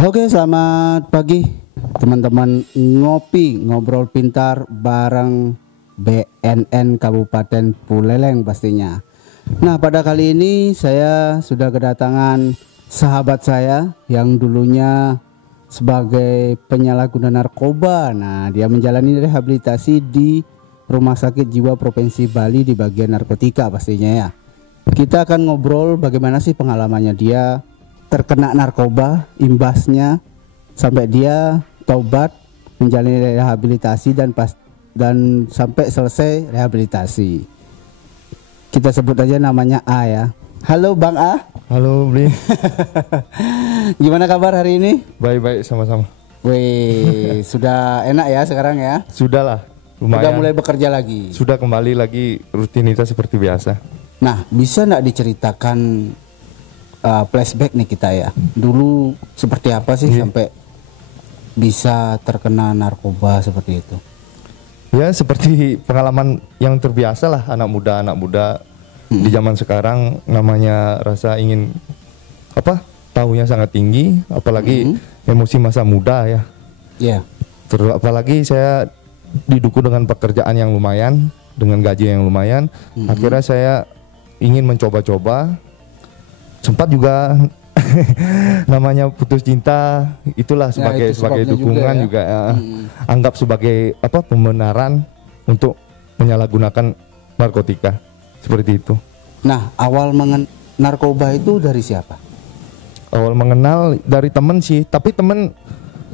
Oke, selamat pagi teman-teman ngopi ngobrol pintar bareng BNN Kabupaten Buleleng pastinya. Nah, pada kali ini saya sudah kedatangan sahabat saya yang dulunya sebagai penyalahguna narkoba. Nah, dia menjalani rehabilitasi di Rumah Sakit Jiwa Provinsi Bali di bagian narkotika pastinya ya. Kita akan ngobrol bagaimana sih pengalamannya dia terkena narkoba, imbasnya sampai dia taubat, menjalani rehabilitasi dan sampai selesai rehabilitasi. Kita sebut aja namanya A ya. Halo Bang A. Halo Bli. Gimana kabar hari ini? Baik-baik, sama-sama. Wih, sudah enak ya sekarang ya? Sudah lah, lumayan. Sudah mulai bekerja lagi? Sudah kembali lagi rutinitas seperti biasa. Nah, bisa nggak diceritakan flashback nih kita ya? Dulu seperti apa sih sampai bisa terkena narkoba seperti itu? Ya seperti pengalaman yang terbiasa lah anak muda di zaman sekarang, namanya rasa ingin tahunya sangat tinggi, apalagi emosi masa muda ya. Iya. Apalagi saya didukung dengan pekerjaan yang lumayan, dengan gaji yang lumayan. Akhirnya saya ingin mencoba-coba. Sempat juga namanya putus cinta, itulah sebagai dukungan juga ya. Anggap sebagai pembenaran untuk menyalahgunakan narkotika seperti itu. Nah, awal narkoba itu dari siapa? Awal mengenal dari temen sih, tapi temen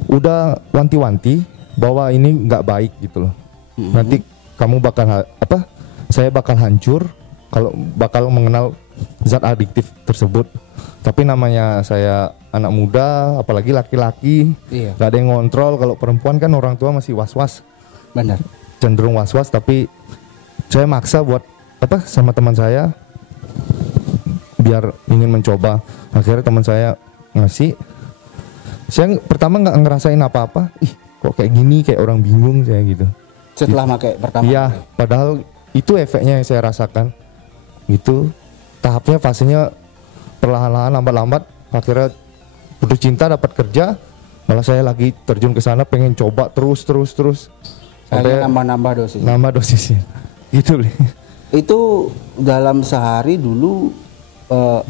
udah wanti-wanti bahwa ini nggak baik gitu loh. Nanti kamu bakal saya bakal hancur kalau bakal mengenal zat adiktif tersebut. Tapi namanya saya anak muda, apalagi laki-laki, gak ada yang ngontrol. Kalau perempuan kan orang tua masih was-was. Benar. Cenderung was-was, tapi saya maksa buat sama teman saya biar ingin mencoba. Akhirnya teman saya ngasih. Saya pertama nggak ngerasain apa-apa. Kok kayak gini, kayak orang bingung saya gitu. Setelah pakai pertama. Iya, padahal itu efeknya yang saya rasakan. Gitu. Tahapnya, fasenya perlahan-lahan, lambat-lambat, akhirnya putus cinta, dapat kerja, malah saya lagi terjun ke sana pengen coba terus sampai nambah dosisnya gitu. Itu dalam sehari dulu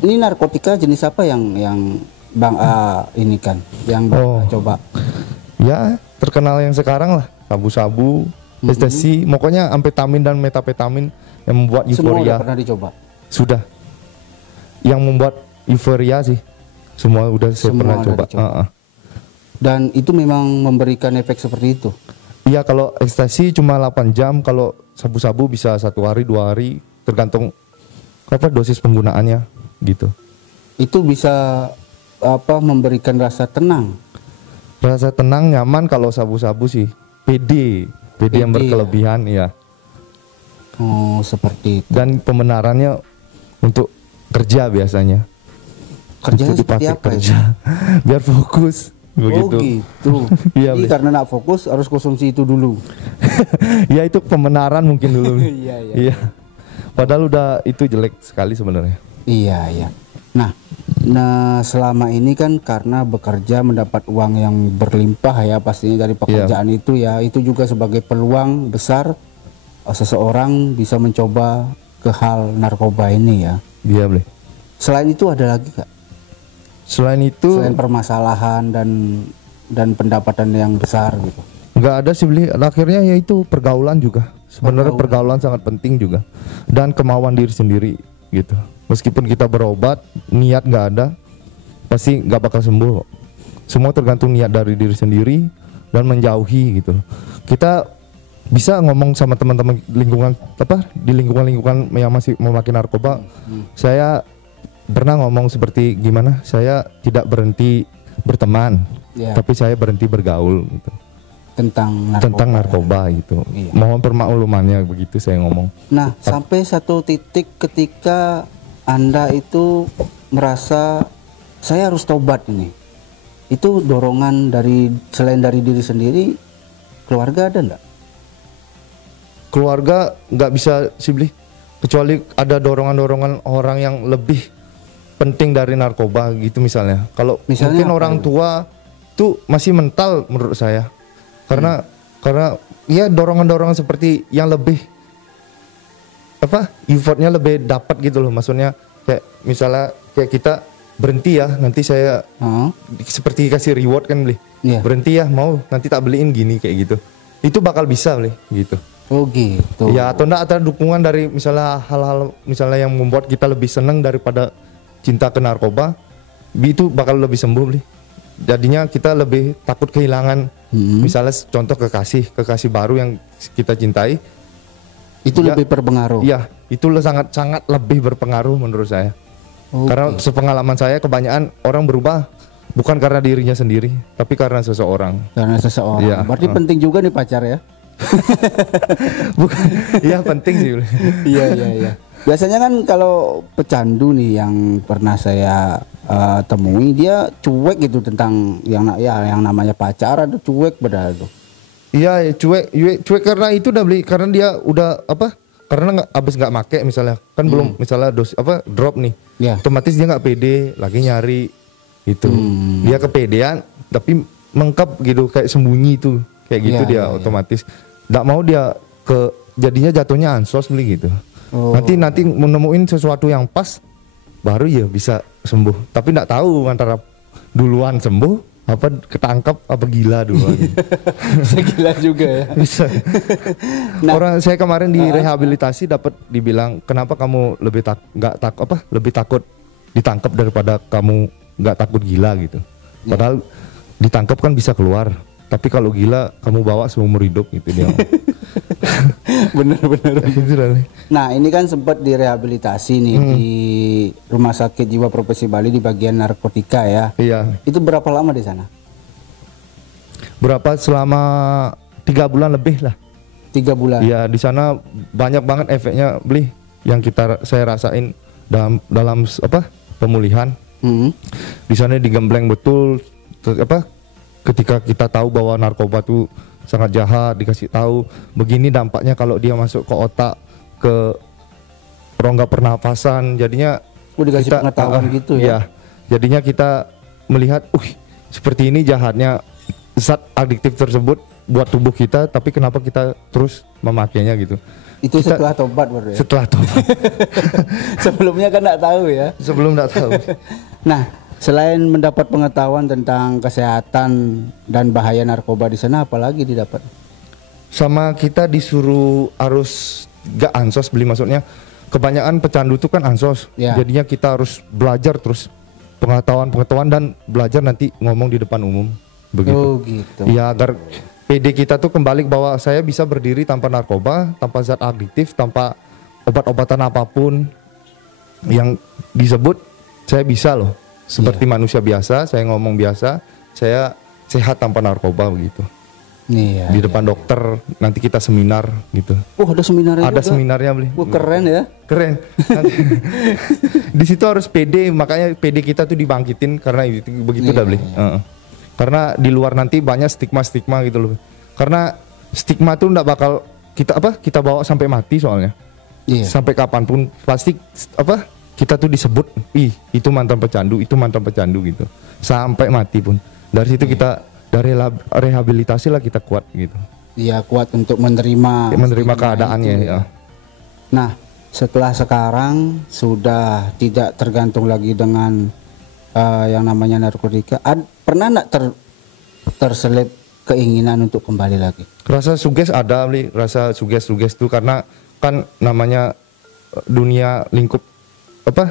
ini narkotika jenis apa yang Bang A ini kan yang Bang A coba? Ya terkenal yang sekarang lah, sabu-sabu, ekstasi, pokoknya amfetamin dan metapetamin yang membuat euforia. Semua udah pernah dicoba? Sudah. Yang membuat euforia sih semua udah saya pernah coba. Dan itu memang memberikan efek seperti itu? Iya, kalau ekstasi cuma 8 jam, kalau sabu-sabu bisa 1 hari 2 hari, tergantung dosis penggunaannya gitu. Itu bisa memberikan rasa tenang? Rasa tenang, nyaman. Kalau sabu-sabu sih PD yang berkelebihan ya. Oh, seperti itu. Dan pembenarannya untuk kerja biasanya. Kerjanya seperti apa ya? Biar fokus. Begitu. Oh gitu. Iya. Jadi karena nak fokus harus konsumsi itu dulu. Ya itu pembenaran mungkin dulu. Iya. Padahal udah itu jelek sekali sebenarnya. Iya. Nah selama ini kan karena bekerja mendapat uang yang berlimpah ya pastinya dari pekerjaan itu ya. Itu juga sebagai peluang besar seseorang bisa mencoba ke hal narkoba ini ya. Iya, boleh. Selain itu ada lagi Kak? Selain permasalahan dan pendapatan yang besar gitu. Nggak ada sih, beli. Akhirnya yaitu pergaulan juga. Sebenarnya pergaulan sangat penting juga. Dan kemauan diri sendiri gitu. Meskipun kita berobat, niat nggak ada, pasti nggak bakal sembuh. Semua tergantung niat dari diri sendiri dan menjauhi gitu. Kita bisa ngomong sama teman-teman lingkungan di lingkungan yang masih memakai narkoba. Saya pernah ngomong seperti gimana, saya tidak berhenti berteman, tapi saya berhenti bergaul gitu. Tentang narkoba gitu. Mohon permaklumannya, begitu saya ngomong. Nah, sampai satu titik ketika Anda itu merasa saya harus tobat ini. Itu dorongan selain dari diri sendiri, keluarga ada enggak? Keluarga nggak bisa sih, beli, kecuali ada dorongan orang yang lebih penting dari narkoba gitu misalnya. Kalau mungkin orang tua itu masih mental menurut saya. Karena ya dorongan-dorongan seperti yang lebih effortnya lebih dapat gitu loh. Maksudnya kayak misalnya kayak kita berhenti ya, nanti saya seperti kasih reward kan beli. Berhenti ya, mau nanti tak beliin gini kayak gitu. Itu bakal bisa beli gitu. Oh gitu. Ya atau enggak ada dukungan dari misalnya hal-hal misalnya yang membuat kita lebih senang daripada cinta ke narkoba, itu bakal lebih sembuh beli. Jadinya kita lebih takut kehilangan misalnya contoh kekasih baru yang kita cintai. Itu ya, lebih berpengaruh. Iya, itu sangat lebih berpengaruh menurut saya. Karena sepengalaman saya kebanyakan orang berubah bukan karena dirinya sendiri, tapi karena seseorang. Ya. Berarti penting juga nih pacar ya. Bukan, iya penting sih. Iya. Biasanya kan kalau pecandu nih yang pernah saya temui, dia cuek gitu tentang yang namanya pacaran, tuh cuek padahal tuh. Iya, cuek karena itu udah beli, karena dia udah karena abis nggak make misalnya kan belum misalnya drop nih, otomatis dia nggak pede lagi nyari itu. Dia kepedean tapi mengkap gitu, kayak sembunyi itu kayak gitu dia otomatis nggak mau dia jadinya jatuhnya ansos beli gitu. Nanti menemuin sesuatu yang pas baru ya bisa sembuh, tapi nggak tahu antara duluan sembuh apa ketangkap apa gila duluan. Bisa gila juga ya. Bisa. Orang saya kemarin di rehabilitasi dapat dibilang kenapa kamu lebih lebih takut ditangkap daripada kamu nggak takut gila gitu. Padahal ditangkap kan bisa keluar, tapi kalau gila kamu bawa seumur hidup gitu dia. Bener. Nah ini kan sempat direhabilitasi nih di Rumah Sakit Jiwa Profesi Bali di bagian narkotika ya. Iya. Itu berapa lama di sana? Selama 3 bulan lebih lah. 3 bulan. Iya, di sana banyak banget efeknya beli yang saya rasain dalam pemulihan. Di sana digembleng betul ketika kita tahu bahwa narkoba tuh sangat jahat, dikasih tahu begini dampaknya kalau dia masuk ke otak, ke rongga pernapasan, jadinya dikasih kita, pengetahuan gitu ya. Ya. Jadinya kita melihat, seperti ini jahatnya zat adiktif tersebut buat tubuh kita, tapi kenapa kita terus memakainya gitu. Itu setelah tobat baru ya? Setelah tobat. Sebelumnya kan nggak tahu ya? Sebelum nggak tahu. Nah, selain mendapat pengetahuan tentang kesehatan dan bahaya narkoba di sana, apalagi didapat? Sama kita disuruh harus gak ansos beli, maksudnya kebanyakan pecandu itu kan ansos. Jadinya kita harus belajar terus pengetahuan dan belajar nanti ngomong di depan umum begitu. Oh gitu. Ya agar PD kita tuh kembali bahwa saya bisa berdiri tanpa narkoba, tanpa zat adiktif, tanpa obat-obatan apapun yang disebut, saya bisa loh. Seperti manusia biasa, saya ngomong biasa, saya sehat tanpa narkoba begitu. Di depan dokter, nanti kita seminar gitu. Ada seminarnya juga? Ada seminarnya beli. Keren ya. Keren. Di situ harus PD, makanya PD kita tuh dibangkitin karena itu begitu dah beli. Karena di luar nanti banyak stigma gitu loh. Karena stigma tuh nggak bakal kita bawa sampai mati soalnya. Sampai kapanpun pasti kita tuh disebut, itu mantan pecandu gitu, sampai mati pun. Dari situ kita dari rehabilitasi lah kita kuat gitu. Iya, kuat untuk menerima keadaannya ya. Nah, setelah sekarang sudah tidak tergantung lagi dengan yang namanya narkotika, pernah nggak terselip keinginan untuk kembali lagi? Rasa suges ada, rasa suges tuh karena kan namanya dunia lingkup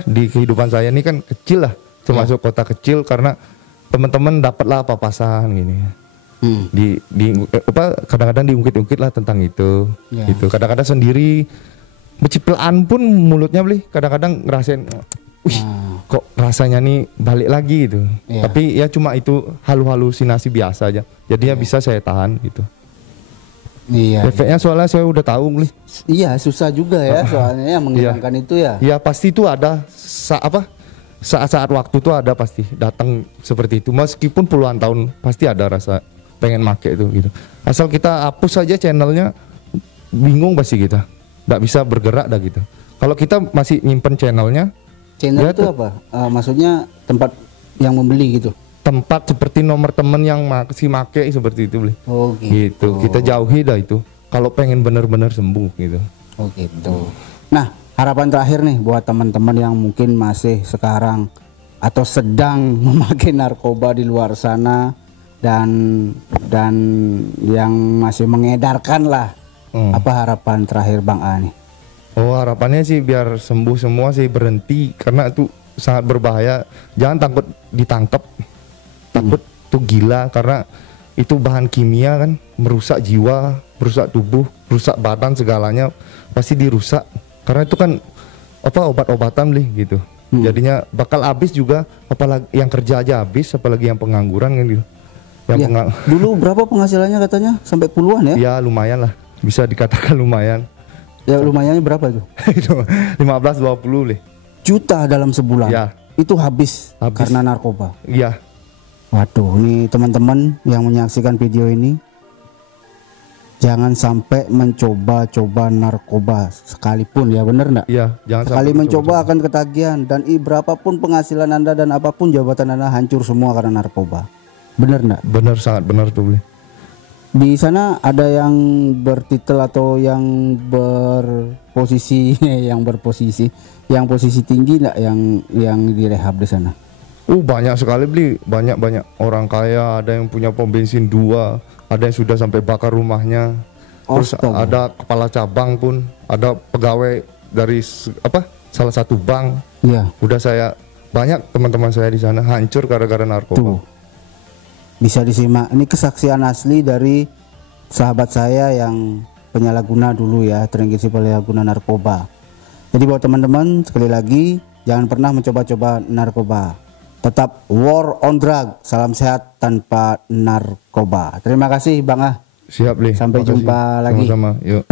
di kehidupan saya ini kan kecil lah, termasuk kota kecil, karena teman-teman dapatlah papasan gini. Kadang-kadang diungkit-ungkit lah tentang itu. Gitu. Kadang-kadang sendiri beciplaan pun mulutnya kadang-kadang ngerasain kok rasanya nih balik lagi gitu. Tapi ya cuma itu halusinasi biasa aja. Jadinya bisa saya tahan gitu. Efeknya soalnya saya udah tahu nih. Iya, susah juga ya soalnya menghilangkan itu ya. Iya, pasti itu ada saat-saat waktu tuh ada pasti datang seperti itu. Meskipun puluhan tahun pasti ada rasa pengen make itu gitu. Asal kita hapus aja channelnya, bingung pasti kita. Nggak bisa bergerak dah gitu. Kalau kita masih nyimpen channelnya. Channel itu apa? Maksudnya tempat yang membeli gitu. tempat seperti nomor temen yang masih make seperti itu, Bli. Oh Gitu. Kita jauhi dah itu. Kalau pengen benar-benar sembuh gitu. Oh gitu. Nah, harapan terakhir nih buat teman-teman yang mungkin masih sekarang atau sedang memakai narkoba di luar sana dan yang masih mengedarkan lah. Apa harapan terakhir Bang A nih? Oh, harapannya sih biar sembuh semua sih, berhenti karena itu sangat berbahaya. Jangan takut ditangkap. Takut tuh gila karena itu bahan kimia kan, merusak jiwa, merusak tubuh, merusak badan, segalanya pasti dirusak. Karena itu kan obat-obatan Bli gitu. Jadinya bakal habis juga, apalagi yang kerja aja habis, apalagi yang pengangguran kan gitu. Yang dulu berapa penghasilannya katanya? Sampai puluhan ya? Ya lumayan lah, bisa dikatakan lumayan. Ya lumayannya berapa itu? 15-20 Bli. Juta dalam sebulan. Ya. Itu habis karena narkoba. Iya. Waduh, nih teman-teman yang menyaksikan video ini, jangan sampai mencoba-coba narkoba sekalipun, ya bener nggak? Iya, jangan sekali mencoba akan ketagihan, dan berapapun penghasilan Anda dan apapun jabatan Anda hancur semua karena narkoba. Bener nggak? Bener, sangat benar tuh Bli. Di sana ada yang bertitel atau yang berposisi yang posisi tinggi nggak yang direhab di sana? Banyak sekali Bli, banyak orang kaya, ada yang punya pom bensin 2, ada yang sudah sampai bakar rumahnya. Terus ada kepala cabang pun, ada pegawai dari salah satu bank. Iya. Udah banyak teman-teman saya di sana hancur gara-gara narkoba. Tuh. Bisa disimak, ini kesaksian asli dari sahabat saya yang penyalahguna dulu ya, terindikasi penyalahguna narkoba. Jadi buat teman-teman, sekali lagi jangan pernah mencoba-coba narkoba. Tetap war on drug, salam sehat tanpa narkoba. Terima kasih Bang A. Siap Bli. Sampai jumpa lagi. Sama-sama. Yuk.